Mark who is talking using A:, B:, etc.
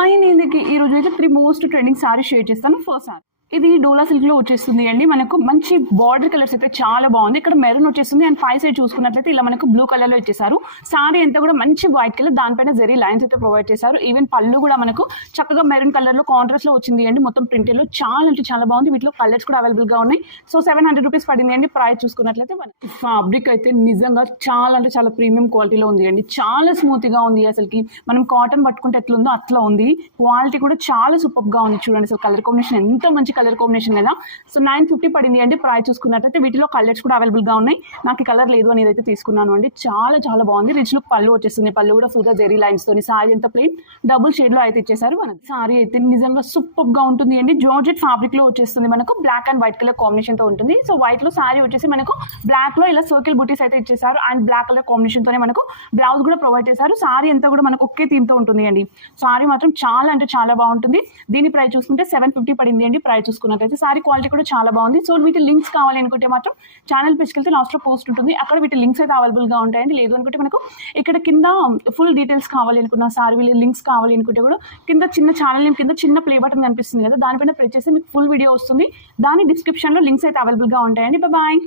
A: Hi నేను ఈ రోజు అయితే three most trending sari share చేస్తాను. ఫస్ట్ సారీ. ఇది డోలా సిల్క్లో వచ్చేస్తుంది అండి. మనకు మంచి బార్డర్ కలర్స్ అయితే చాలా బాగుంది. ఇక్కడ మెరూన్ వచ్చేస్తుంది. అండ్ ఫైవ్ సైడ్ చూసుకున్నట్లయితే ఇలా మనకు బ్లూ కలర్లో ఇచ్చేసారు సారీ అంతా కూడా మంచి వైట్ కలర్ దానిపైన జరీ లైన్స్ అయితే ప్రొవైడ్ చేశారు. ఈవెన్ పళ్ళు కూడా మనకు చక్కగా మెరూన్ కలర్లో కాంట్రాస్ట్లో వచ్చింది అండి. మొత్తం ప్రింట్లో చాలా అంటే చాలా బాగుంది. వీటిలో కలర్స్ కూడా అవైలబుల్గా ఉన్నాయి. సో సెవెన్ హండ్రెడ్ రూపీస్ పడింది అండి. ప్రైస్ చూసుకున్నట్లయితే ఫ్యాబ్రిక్ అయితే నిజంగా చాలా అంటే చాలా ప్రీమియం క్వాలిటీలో ఉంది అండి. చాలా స్మూత్గా ఉంది అసలుకి. మనం కాటన్ పట్టుకుంటే ఎట్లుందో అట్లా ఉంది. క్వాలిటీ కూడా చాలా సూపర్గా ఉంది. చూడండి అసలు కలర్ కాంబినేషన్ ఎంత మంచి కలర్ కాంబినేషన్ కదా. సో నైన్ ఫిఫ్టీ పడింది అండి ప్రైస్ చూసుకున్నట్లయితే వీటిలో కలర్స్ కూడా అవైలబుల్గా ఉన్నాయి. నాకు ఈ కలర్ లేదు అనేది అయితే తీసుకున్నాను అండి. చాలా చాలా బాగుంది. రిచ్ లుక్ పళ్ళు వచ్చేస్తుంది. పళ్ళు కూడా ఫుల్గా జెరీ లైన్స్ తోని సారీ ఎంత ప్లెయిన్ డబుల్ షేడ్లో అయితే ఇచ్చేసారు మనకి సారీ అయితే నిజంగా సూపర్గా ఉంటుంది అండి. జార్జెట్ ఫ్యాబ్రిక్లో వచ్చేస్తుంది మనకు. బ్లాక్ అండ్ వైట్ కలర్ కాంబినేషన్తో ఉంటుంది. సో వైట్లో సారీ వచ్చేసి మనకు బ్లాక్లో ఇలా సర్కిల్ బుటీస్ అయితే ఇచ్చేసారు అండ్ బ్లాక్ కలర్ కాంబినేషన్ తోనే మనకు బ్లౌజ్ కూడా ప్రొవైడ్ చేశారు. సారీ అంతా కూడా మనకు ఒకే థీమ్తో ఉంటుంది అండి. సారీ మాత్రం చాలా అంటే చాలా బాగుంటుంది. దీని ప్రైస్ చూసుకుంటే సెవెన్ ఫిఫ్టీ పడింది అండి. ప్రైస్ చూసుకున్నట్లయితే సారీ క్వాలిటీ కూడా చాలా బాగుంది. సో వీటి లింక్స్ కావాలి అనుకుంటే మాత్రం ఛానల్ పేజ్కి లాస్ట్లో పోస్ట్ ఉంటుంది. అక్కడ వీటి లింక్స్ అయితే అవైలబుల్గా ఉంటాయండి. లేదు అనుకుంటే మనకు ఇక్కడ కింద ఫుల్ డీటెయిల్స్ కావాలి అనుకున్న సారీ వీళ్ళ లింక్స్ కావాలి అనుకుంటే కూడా కింద చిన్న ఛానల్ నేమ్ కింద చిన్న ప్లే బటన్ కనిపిస్తుంది కదా దానిపైన ప్రెస్ చేసి మీకు ఫుల్ వీడియో వస్తుంది. దాని డిస్క్రిప్షన్లో లింక్స్ అయితే అవైలబుల్గా ఉంటాయండి బాయ్.